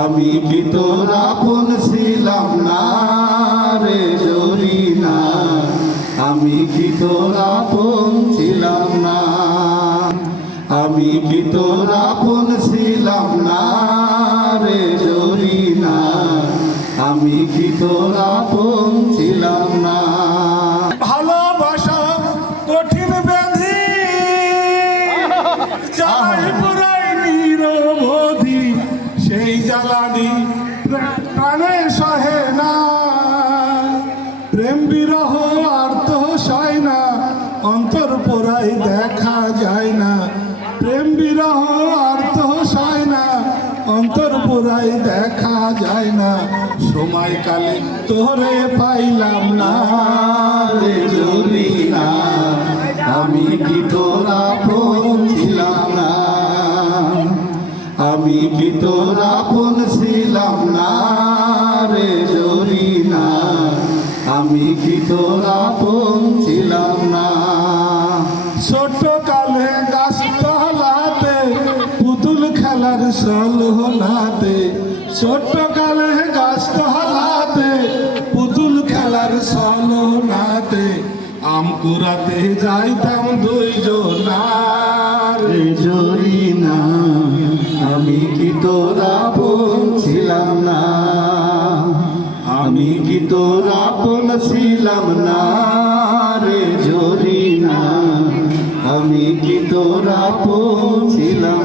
আমি কি তোর আপন ছিলাম না রে জরিনা, আমি কি তোর আপন ছিলাম না, আমি কি তোর আপন ছিলাম না রে জরিনা, আমি কি তোর আপন ছিলাম না। ভালোবাসা কঠিন ব্যাধি, চাই পুরাই নিরবধি, সেই জ্বালানি প্রাণে সহে না। প্রেম বিরহ আর তো সয় না, অন্তর পোড়াই দেখা যায় না। প্রেম বিরহ আর তো সয় না, অন্তর পোড়াই দেখা যায় না। সময়কালে তোরে পাইলাম না রে জরিনা, আমি কি তোর আপন ছিলাম না, আমি কি তোর আপন ছিলাম না রে জরিনা, আমি কি তোর আপন ছিলাম না। ছোট কালে গাছতলাতে পুতুল খেলার সলহনাতে, ছোট কালে গাছতলাতে পুতুল খেলার সলহনাতে, আম কুড়াতে যাইতাম দুইজনা রে জরিনা, আমি কি তোর আপন ছিলাম না, আমি কি তোর আপন ছিলাম না রে জরিনা, আমি কি তোর আপন ছিলাম